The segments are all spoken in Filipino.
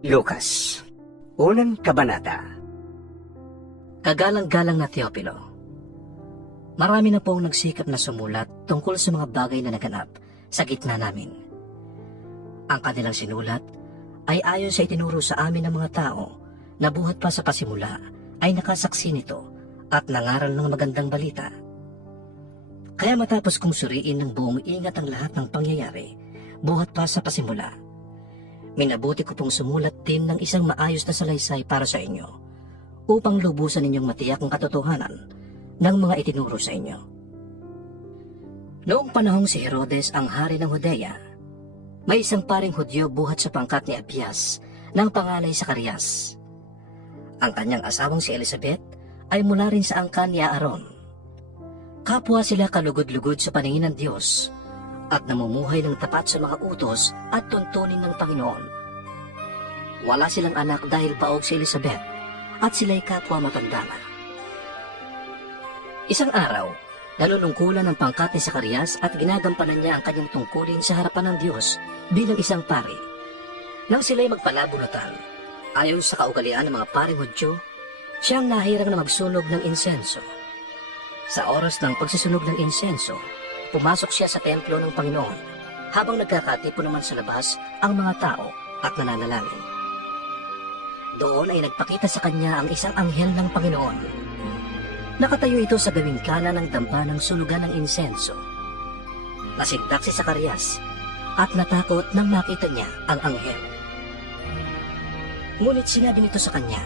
Lucas, unang kabanata. Kagalang-galang na Teopilo, marami na pong nagsikap na sumulat tungkol sa mga bagay na naganap sa gitna namin. Ang kanilang sinulat ay ayon sa itinuro sa amin ng mga tao na buhat pa sa pasimula ay nakasaksi nito at nangaral ng magandang balita. Kaya matapos kong suriin ng buong ingat ang lahat ng pangyayari buhat pa sa pasimula, minabuti ko pong sumulat din ng isang maayos na salaysay para sa inyo upang lubusan ninyong matiyak ang katotohanan ng mga itinuro sa inyo. Noong panahong si Herodes ang hari ng Judea, may isang paring Hudyo buhat sa pangkat ni Abias ng pangalay Zacarias. Ang kanyang asawang si Elizabeth ay mula rin sa angkan ni Aaron. Kapwa sila kalugod-lugod sa paningin ng Diyos at namumuhay ng tapat sa mga utos at tuntunin ng Panginoon. Wala silang anak dahil paog si Elizabeth at sila'y kapwa matanda na. Isang araw, nalulungkulan ng pangkat ni Zacarias at ginagampanan niya ang kanyang tungkulin sa harapan ng Diyos bilang isang pari. Nang sila'y magpalabunutan, ayon sa kaugalian ng mga paring Hudyo, siyang nahirang na magsunog ng insenso. Sa oras ng pagsusunog ng insenso, pumasok siya sa templo ng Panginoon habang nagkakatipon naman sa labas ang mga tao at nananalangin. Doon ay nagpakita sa kanya ang isang anghel ng Panginoon. Nakatayo ito sa gawing kanan ng damba ng sunugan ng insenso. Nasindak si Zacarias at natakot nang makita niya ang anghel. Ngunit sinabi nito sa kanya,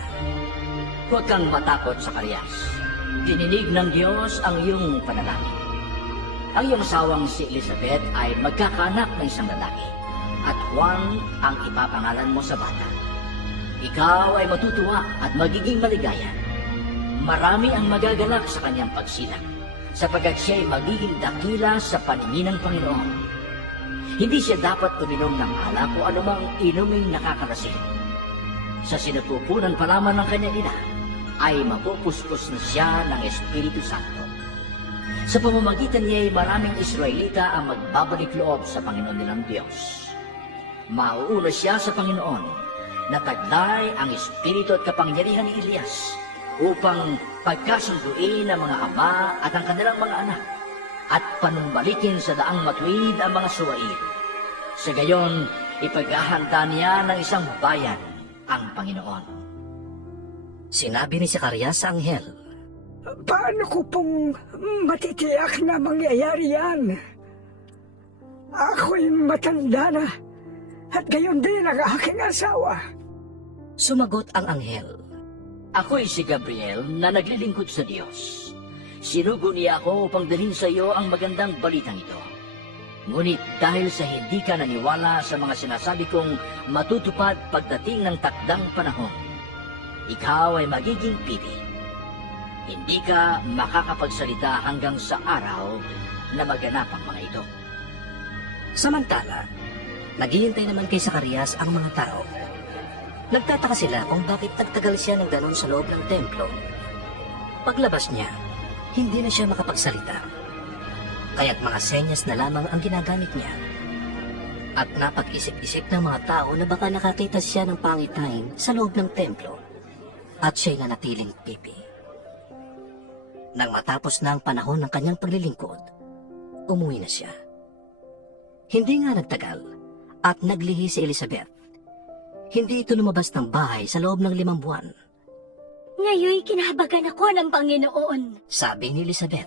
"Huwag kang matakot, Zacarias. Dininig ng Diyos ang iyong panalangin. Ang iyong asawang si Elizabeth ay magkakaanak ng isang lalaki, at Juan ang ipapangalan mo sa bata. Ikaw ay matutuwa at magiging maligaya. Marami ang magagalak sa kanyang pagsilang, sapagkat siya ay magiging dakila sa paningin ng Panginoon. Hindi siya dapat uminom ng alak o anumang inuming nakakalasing. Sa sinapupunan pa lamang ng kanyang ina, ay mapupuspos na siya ng Espiritu Santo. Sa pamamagitan niya ay maraming Israelita ang magbabalik loob sa Panginoon nilang Diyos. Mauuna siya sa Panginoon na taglay ang espiritu at kapangyarihan ni Elias upang pagkasunduin ang mga ama at ang kanilang mga anak at panumbalikin sa daang matuwid ang mga suwaid. Sa gayon, ipaghahanda niya ng isang bayan ang Panginoon." Sinabi ni Zacarias sa anghel, Paano ko pong matitiyak na mangyayari yan? Ako'y matanda na at gayon din ang aking asawa. Sumagot ang anghel, Ako'y si Gabriel na naglilingkod sa Diyos. Sinugo niya ako upang dalhin sa iyo ang magandang balitang ito. Ngunit dahil sa hindi ka naniwala sa mga sinasabi kong matutupad pagdating ng takdang panahon, ikaw ay magiging pipi. Hindi ka makakapagsalita hanggang sa araw na maganap ang mga ito. Samantala, naghihintay naman kay Zacarias ang mga tao. Nagtataka sila kung bakit nagtagal siya ng ganon sa loob ng templo. Paglabas niya, hindi na siya makapagsalita. Kaya't mga senyas na lamang ang ginagamit niya. At napag-isip-isip ng mga tao na baka nakakita siya ng pangitain sa loob ng templo at siya'y nanatiling pipi. Nang matapos na ang panahon ng kanyang paglilingkod, umuwi na siya. Hindi nga nagtagal at naglihi si Elizabeth. Hindi ito lumabas ng bahay sa loob ng 5 buwan. Ngayoy kinahabagan ako ng Panginoon. Sabi ni Elizabeth,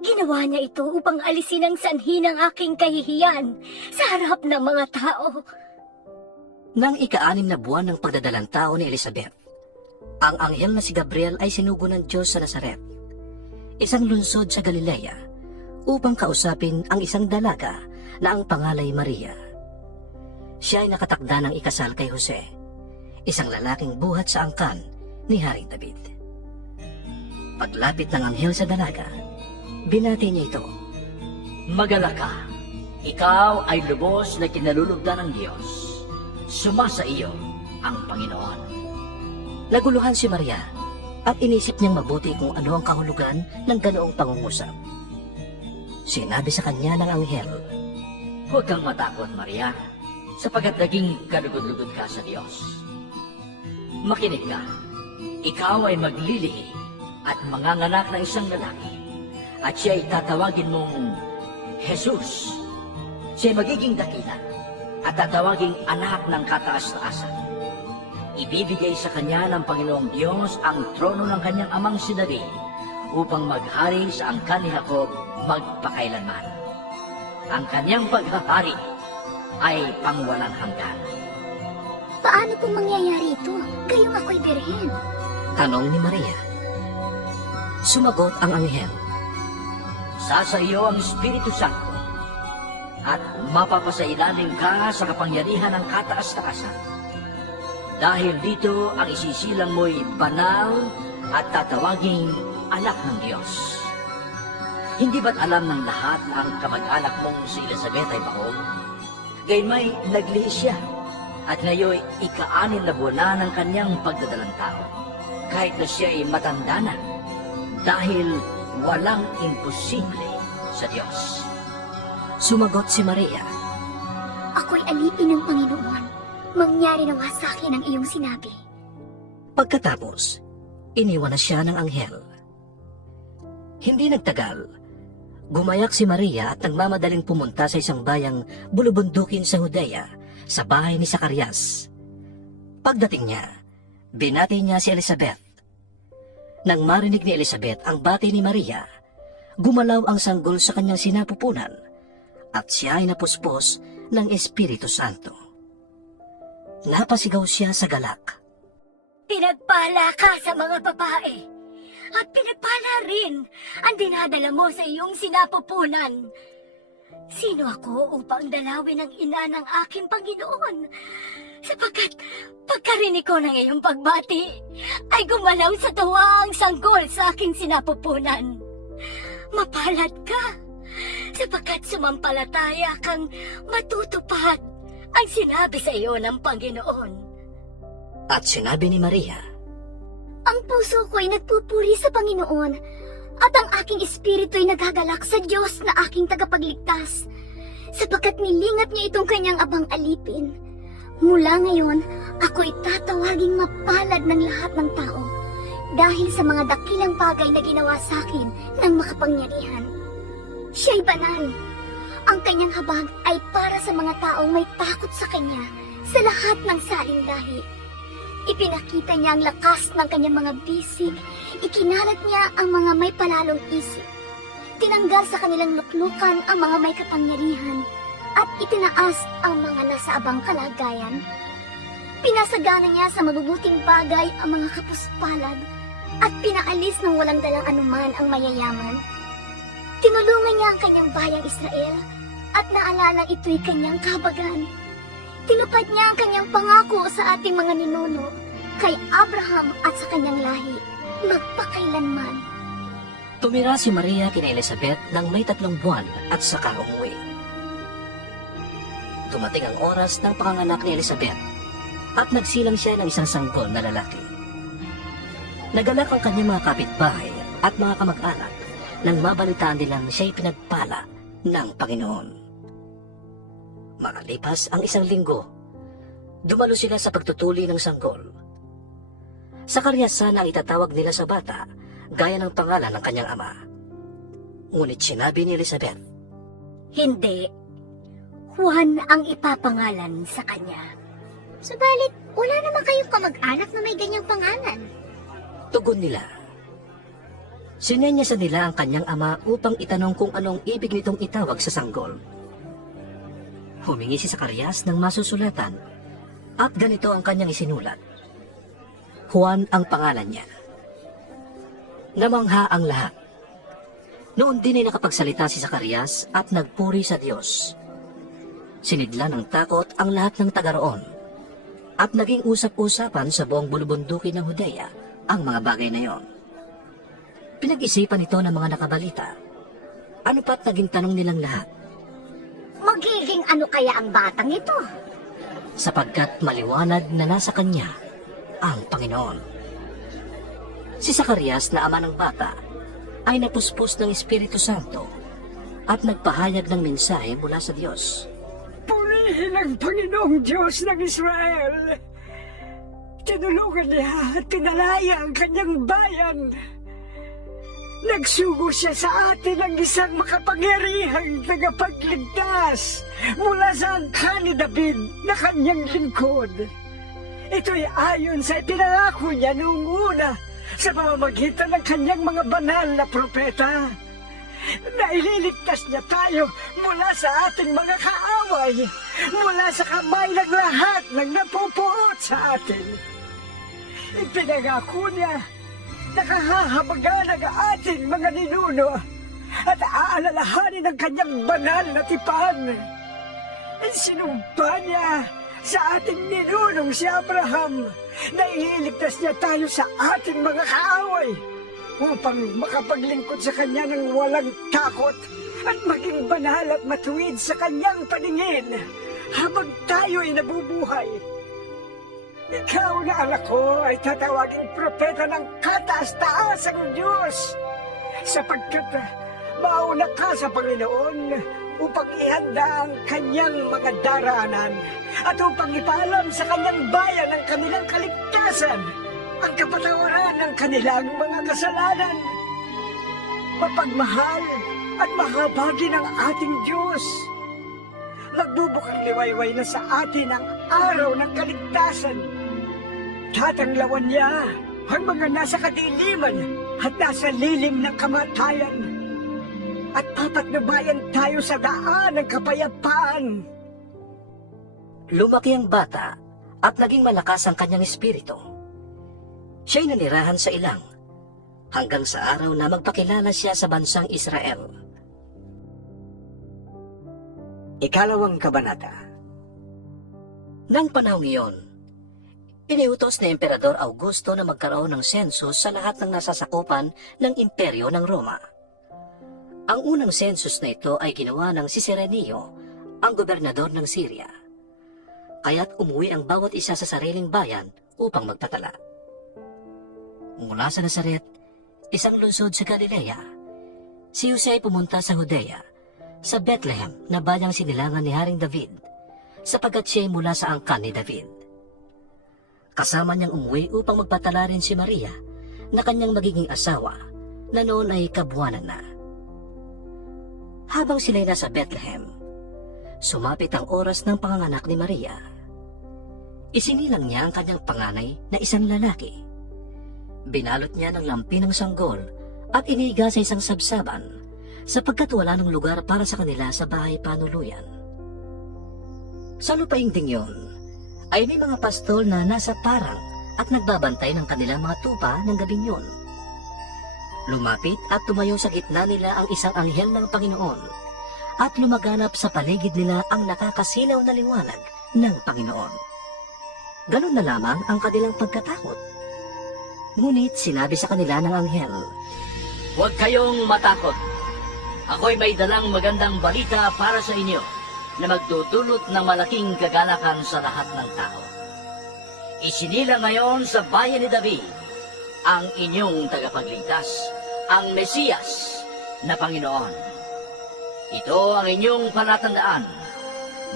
Ginawa niya ito upang alisin ang sanhi ng aking kahihiyan sa harap ng mga tao. nang ika-6 na buwan ng pagdadalang tao ni Elizabeth, ang anghel na si Gabriel ay sinugo ng Diyos sa Nazaret, isang lungsod sa Galilea, upang kausapin ang isang dalaga na ang pangalay Maria. Siya ay nakatakda ng ikasal kay Jose, isang lalaking buhat sa angkan ni Haring David. Paglapit ng anghel sa dalaga, binati niya ito. Magalak ka, ikaw ay lubos na kinalulugdan ng Diyos. Sumasa iyo ang Panginoon. Naguluhan si Maria at inisip niyang mabuti kung ano ang kahulugan ng ganoong pangungusap. Sinabi sa kanya ng anghel, Huwag kang matakot, Maria, sapagkat naging kalugod-lugod ka sa Diyos. Makinig ka. Ikaw ay maglilihi at manganganak ng isang lalaki. At siya ay tatawagin mong Jesus. Siya ay magiging dakila at tatawaging anak ng kataas-taasan. Ibibigay sa kanya ng Panginoong Diyos ang trono ng kanyang amang si David upang maghari sa angkan ni Jacob magpakailanman. Ang kanyang paghahari ay pangwalang hanggan. Paano po mangyayari ito? Gayong ako'y birhen. Tanong ni Maria. Sumagot ang anghel. Sasa iyo ang Espiritu Santo at mapapasailalim ka sa kapangyarihan ng kataas-taasan. Dahil dito ang isisilang mo'y banal at tatawaging anak ng Diyos. Hindi ba't alam ng lahat na ang kamag-anak mong si Elizabeth ay baog? Gaymay naglihi siya at ngayon ika-6 na buwan na ng kanyang pagdadalang tao. Kahit na siya ay matanda na dahil walang imposible sa Diyos. Sumagot si Maria. Ako'y alipin ng Panginoon. Mangyari nawa sa akin ang iyong sinabi. Pagkatapos, iniwan na siya ng anghel. Hindi nagtagal, gumayak si Maria at nagmamadaling pumunta sa isang bayang bulubundukin sa Judea, sa bahay ni Zacarias. Pagdating niya, binati niya si Elizabeth. Nang marinig ni Elizabeth ang bati ni Maria, gumalaw ang sanggol sa kanyang sinapupunan at siya ay napuspos ng Espiritu Santo. Napasigaw siya sa galak. Pinagpala ka sa mga babae at pinagpala rin ang dinadala mo sa iyong sinapupunan. Sino ako upang dalawin ang ina ng aking Panginoon? Sapagkat pagkarinig ko ng iyong pagbati, ay gumalaw sa tuwa ang sanggol sa aking sinapupunan. Mapalad ka, sapagkat sumampalataya kang matutupad ang sinabi sa iyo ng Panginoon. At sinabi ni Maria, Ang puso ko'y nagpupuri sa Panginoon, at ang aking espiritu'y nagagalak sa Diyos na aking tagapagligtas, sapagkat nilingat niya itong kanyang abang alipin. Mula ngayon, ako'y tatawaging mapalad ng lahat ng tao, dahil sa mga dakilang bagay na ginawa sa akin ng makapangyarihan. Siya'y banal. Ang kanyang habag ay para sa mga taong may takot sa kanya sa lahat ng saling lahi. Ipinakita niya ang lakas ng kanyang mga bisig, ikinalat niya ang mga may palalong isip. Tinanggal sa kanilang luklukan ang mga may kapangyarihan, at itinaas ang mga nasa abang kalagayan. Pinasagana niya sa mabubuting bagay ang mga kapuspalad, at pinaalis ng walang dalang anuman ang mayayaman. Tinulungan niya ang kanyang bayang Israel, at naalalang ito'y kanyang kahabagan. Tinupad niya ang kanyang pangako sa ating mga ninuno, kay Abraham at sa kanyang lahi, magpakailanman. tumira si Maria kina Elizabeth nang may 3 buwan at saka umuwi. Dumating ang oras ng panganganak ni Elizabeth at nagsilang siya ng isang sanggol na lalaki. Nagalak ang kanyang mga kapitbahay at mga kamag-anak nang mabalitaan nilang siya'y pinagpala ng Panginoon. Makalipas ang 1 linggo, dumalo sila sa pagtutuli ng sanggol. Zacarias sana ang itatawag nila sa bata, gaya ng pangalan ng kanyang ama. Ngunit sinabi ni Elizabeth, Hindi. Juan ang ipapangalan sa kanya. Subalit, wala naman kayong kamag-anak na may ganyang pangalan. tugon nila. Sinenyasan nila ang kanyang ama upang itanong kung anong ibig nitong itawag sa sanggol. Humingi si Zacarias ng masusulatan at ganito ang kanyang isinulat. Juan ang pangalan niya. Namangha ang lahat. Noon din ay nakapagsalita si Zacarias at nagpuri sa Diyos. Sinidla ng takot ang lahat ng taga-roon at naging usap-usapan sa buong bulubundukin ng Judea ang mga bagay na iyon. Pinag-isipan ito ng mga nakabalita. Ano pa't naging tanong nilang lahat? Magiging ano kaya ang batang ito? Sapagkat maliwanag na nasa kanya ang Panginoon. Si Zacarias na ama ng bata ay napuspos ng Espiritu Santo at nagpahayag ng mensahe mula sa Diyos. Purihin ang Panginoong Diyos ng Israel. Tinulungan niya at pinalaya ang kanyang bayan. Nagsugo siya sa atin ng isang makapangyarihang tagapagligtas mula sa angkan ni David na kanyang lingkod. Ito'y ayon sa ipinangako niya noong una sa pamamagitan ng kanyang mga banal na propeta. Na ililigtas niya tayo mula sa ating mga kaaway, mula sa kamay ng lahat ng napupuot sa atin. Ipinangako niya nakahahabagan ang ating mga ninuno at aalalahanin ang kanyang banal na tipan. Sinumpa niya sa ating ninunong si Abraham na ililigtas niya tayo sa ating mga kaaway upang makapaglingkod sa kanya ng walang takot at maging banal at matuwid sa kanyang paningin habang tayo'y nabubuhay. Ikaw na anak ko ay tatawaging propeta ng kataas-taasang Diyos sapagkat mauna ka sa Panginoon upang ihanda ang kanyang mga daraanan at upang ipaalam sa kanyang bayan ang kanilang kaligtasan, ang kapatawaran ng kanilang mga kasalanan. Mapagmahal at mahabagi ng ating Diyos. Magbubukang liwayway na sa atin ang araw ng kaligtasan. Tatanglawan niya ang mga nasa kadiliman at nasa lilim ng kamatayan. At papatnubayan tayo sa daan ng kapayapaan. Lumaki ang bata at naging malakas ang kanyang espiritu. Siya'y nanirahan sa ilang hanggang sa araw na magpakilala siya sa bansang Israel. Ikalawang kabanata. Nang panahong iyon, iniutos ni Emperador Augusto na magkaroon ng sensus sa lahat ng nasasakupan ng imperyo ng Roma. Ang unang sensus na ito ay ginawa ng si Cirenio, ang gobernador ng Syria. Kaya't umuwi ang bawat isa sa sariling bayan upang magtatala. Mula sa Nazaret, isang lungsod sa Galilea, si Jose ay pumunta sa Judea, sa Bethlehem na bayang sinilangan ni Haring David, sapagkat siya'y mula sa angkan ni David. Kasama niyang umuwi upang magpatala rin si Maria, na kanyang magiging asawa, na noon ay kabuwanan na. Habang sila'y nasa Bethlehem, sumapit ang oras ng panganganak ni Maria. Isinilang niya ang kanyang panganay na isang lalaki. Binalot niya ng lampi ng sanggol at iniga sa isang sabsaban, sapagkat wala ng lugar para sa kanila sa bahay panuluyan. Sa lupaing ding yun, ay may mga pastol na nasa parang at nagbabantay ng kanilang mga tupa ng gabing yun. Lumapit at tumayo sa gitna nila ang isang anghel ng Panginoon at lumaganap sa paligid nila ang nakakasilaw na liwanag ng Panginoon. Ganun na lamang ang kanilang pagkatakot. Ngunit sinabi sa kanila ng anghel, Huwag kayong matakot. Ako'y may dalang magandang balita para sa inyo na magdudulot ng malaking kagalakan sa lahat ng tao. Isinila ngayon sa bayan ni David ang inyong tagapagligtas, ang Mesiyas na Panginoon. Ito ang inyong palatandaan.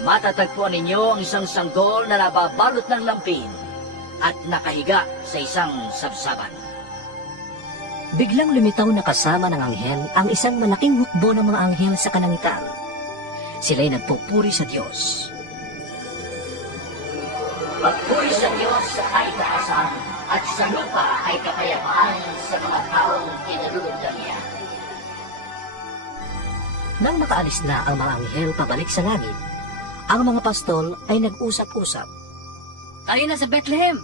Matatagpuan ninyo ang isang sanggol na nababalot ng lampin at nakahiga sa isang sabsaban. biglang lumitaw na kasama ng anghel ang isang malaking hukbo ng mga anghel sa kalangitan. Sila'y nagpupuri sa Diyos. Pagpuri sa Diyos ay taasan at sa lupa ay kapayapaan sa mga taong kinalulugdan niya. Nang makaalis na ang mga anghel pabalik sa langit, ang mga pastol ay nag-usap-usap. Tayo na sa Bethlehem.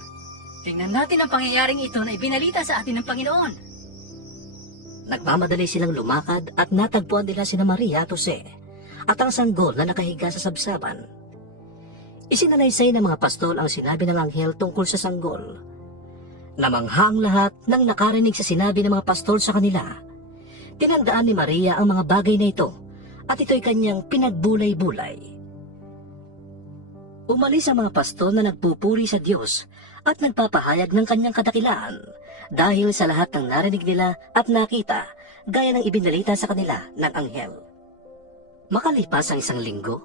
Tingnan natin ang pangyayaring ito na ibinalita sa atin ng Panginoon. Nagmamadali silang lumakad at natagpuan nila sina Maria at Jose at ang sanggol na nakahiga sa sabsaban. Isinalaysay ng mga pastol ang sinabi ng anghel tungkol sa sanggol. Namangha ang lahat nang nakarinig sa sinabi ng mga pastol sa kanila. Tinandaan ni Maria ang mga bagay na ito at ito'y kanyang pinagbulay-bulay. Umalis ang mga pastol na nagpupuri sa Diyos at nagpapahayag ng kanyang kadakilaan dahil sa lahat ng narinig nila at nakita gaya ng ibinalita sa kanila ng anghel. Makalipas ang 1 linggo,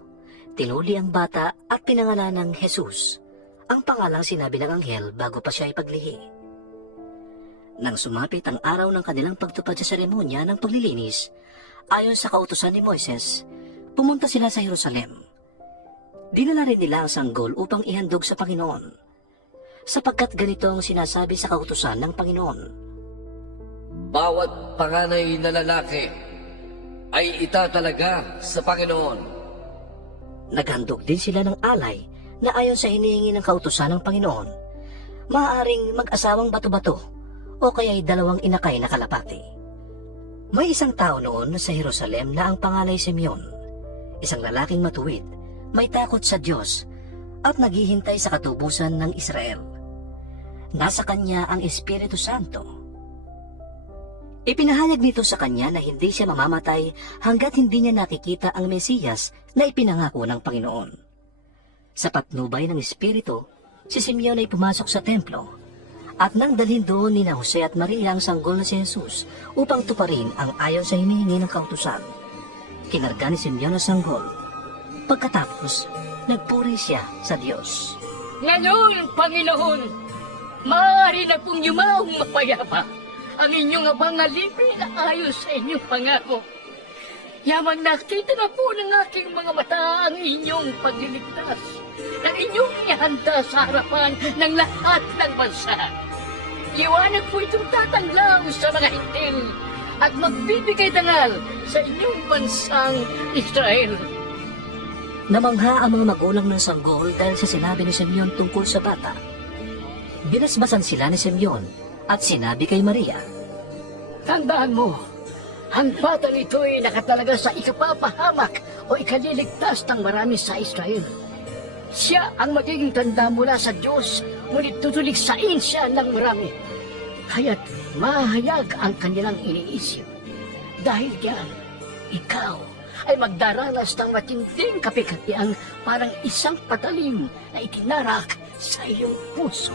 tinuli ang bata at pinangalan ng Jesus, ang pangalang sinabi ng anghel bago pa siya ipaglihi. Nang sumapit ang araw ng kanilang pagtupad sa seremonya ng paglilinis, ayon sa kautusan ni Moises, pumunta sila sa Jerusalem. Dinala rin nila ang sanggol upang ihandog sa Panginoon, sapagkat ganito ang sinasabi sa kautusan ng Panginoon. Bawat panganay na lalaki ay itatalaga sa Panginoon. Naghandog din sila ng alay na ayon sa hinihingi ng kautusan ng Panginoon, maaaring mag-asawang bato-bato o kaya'y dalawang inakay na kalapati. May isang tao noon sa Jerusalem na ang pangalay Simeon, isang lalaking matuwid, may takot sa Diyos at naghihintay sa katubusan ng Israel. Nasa kanya ang Espiritu Santo. Ipinahayag nito sa kanya na hindi siya mamamatay hanggat hindi niya nakikita ang Mesiyas na ipinangako ng Panginoon. Sa patnubay ng Espiritu, si Simeon ay pumasok sa templo at nang dalhin doon ni Jose at Maria ang sanggol na si Jesus upang tuparin ang ayon sa hinihingi ng kautusan. Kinarga ni Simeon ang sanggol. Pagkatapos, nagpuri siya sa Diyos. Ngayon, Panginoon, maaari na pong yumaong mapayapa ang inyong abang alipin na ayon sa inyong pangako. Yamang nakita na po ng aking mga mata ang inyong pagliligtas na inyong ihanda sa harapan ng lahat ng bansa. Liwanag po itong tatanglaw sa mga hintil at magbibigay dangal sa inyong bansang Israel. Namangha ang mga magulang ng sanggol dahil sa sinabi ni Simeon tungkol sa bata. Binasbasan sila ni Simeon at sinabi kay Maria, Tandaan mo, ang bata nito'y nakatalaga sa ikapapahamak o ikaliligtas ng marami sa Israel. Siya ang magiging tanda mula sa Diyos, ngunit tutuligsain siya ng marami. Kaya't mahayag ang kanilang iniisip. Dahil diyan, ikaw ay magdaranas ng matinding kapikatiang parang isang patalim na itinarak sa iyong puso.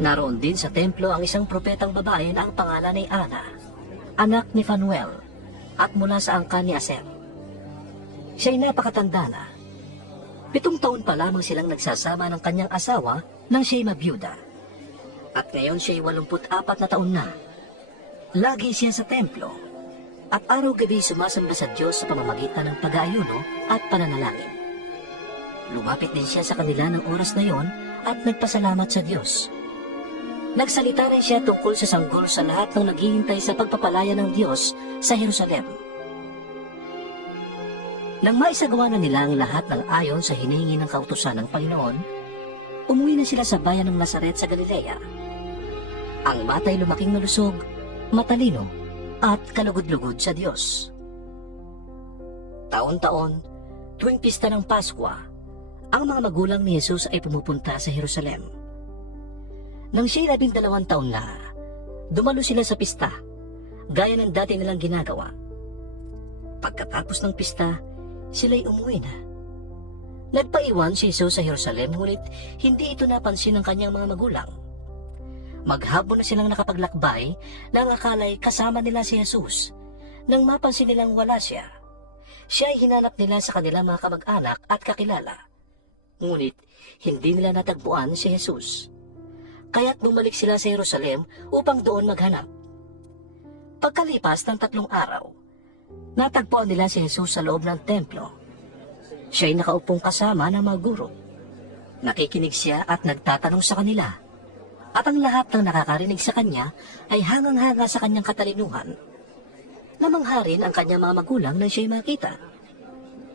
naroon din sa templo ang isang propetang babae na ang pangalan ay Ana, anak ni Fanuel, at mula sa angkan ni Aser. Siya'y napakatanda na. 7 taon pa lamang silang nagsasama ng kanyang asawa nang siya'y mabiyuda. At ngayon siya'y 84 na taon na. Lagi siya sa templo at araw-gabi sumasamba sa Diyos sa pamamagitan ng pag-aayuno at pananalangin. Lumapit din siya sa kanila ng oras na yon at nagpasalamat sa Diyos. Nagsalita rin siya tungkol sa sanggol sa lahat ng naghihintay sa pagpapalaya ng Diyos sa Jerusalem. Nang maisagawa na nila ang lahat ng ayon sa hinihingi ng kautusan ng Panginoon, umuwi na sila sa bayan ng Nazaret sa Galilea. Ang bata'y lumaking malusog, matalino, at kalugod-lugod sa Diyos. Taon-taon, tuwing pista ng Paskwa, ang mga magulang ni Jesus ay pumupunta sa Jerusalem. Nang siya'y 12 taon na, dumalo sila sa pista, gaya ng dati nilang ginagawa. Pagkatapos ng pista, sila'y umuwi na. Nagpaiwan si Jesus sa Jerusalem, ngunit hindi ito napansin ng kanyang mga magulang. Maghapon na silang nakapaglakbay na ang akala'y kasama nila si Jesus. Nang mapansin nilang wala siya, siya ay hinanap nila sa kanilang mga kamag-anak at kakilala. Ngunit hindi nila natagpuan si Jesus. Kaya't bumalik sila sa Jerusalem upang doon maghanap. Pagkalipas ng 3 araw, natagpuan nila si Jesus sa loob ng templo. Siya'y nakaupong kasama ng mga guro. Nakikinig siya at nagtatanong sa kanila. At ang lahat ng nakakarinig sa kanya ay hangang-hanga sa kanyang katalinuhan. Namangha rin ang kanyang mga magulang nang siya'y makita.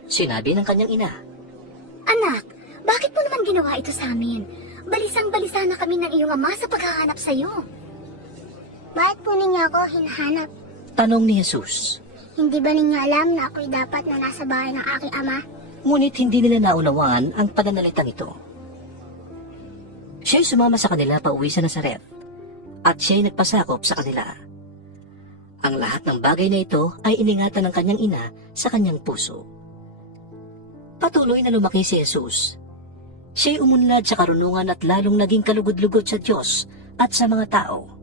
Sinabi ng kanyang ina, Anak, bakit mo naman ginawa ito sa amin? Balisang-balisa na kami ng iyong ama sa paghahanap sa iyo. Bakit po ninyo ako hinahanap? tanong ni Jesus. Hindi ba ninyo alam na ako'y dapat na nasa bahay ng aking ama? Ngunit hindi nila naunawaan ang pananalitang ito. Siya'y sumama sa kanila pauwi sa Nazaret, at siya'y nagpasakop sa kanila. Ang lahat ng bagay na ito ay iningatan ng kanyang ina sa kanyang puso. Patuloy na lumaki si Jesus. Siya'y umunlad sa karunungan at lalong naging kalugod-lugod sa Diyos at sa mga tao.